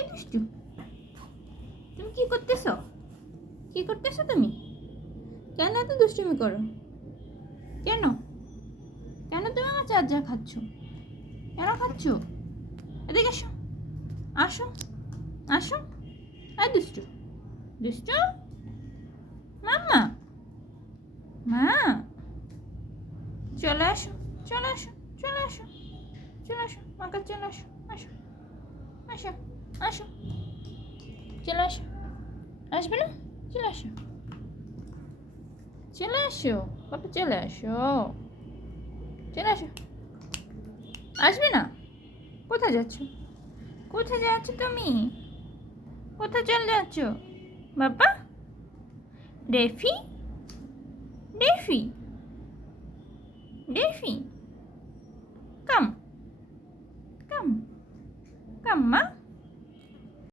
এই দুষ্টু, তুমি কি করতেছো? কি করতেছো তুমি? কেন এত দুষ্টুমি করো? কেন? কেন তুমি আমার চার্জার খাচ্ছ? কেন খাচ্ছ? এদিকে আসো, আসো, আসো। এই দুষ্টু, দুষ্টু, মাম্মা, মা, চলে আসো, চলে আসো, চলে আসো, চলে আসো, মাকে চলে আসো, আসো, আসো, আসো, চলে আসো। আসবে না? চলে আসো, চলে আসো, বাবা চলে আসো, চলে আসো। আসবে না? কোথায় যাচ্ছ? কোথায় যাচ্ছ তুমি? কোথায় চলে যাচ্ছ বাবা? ডেফি, ডেফি, ডেফি, কাম, কাম, কাম মা।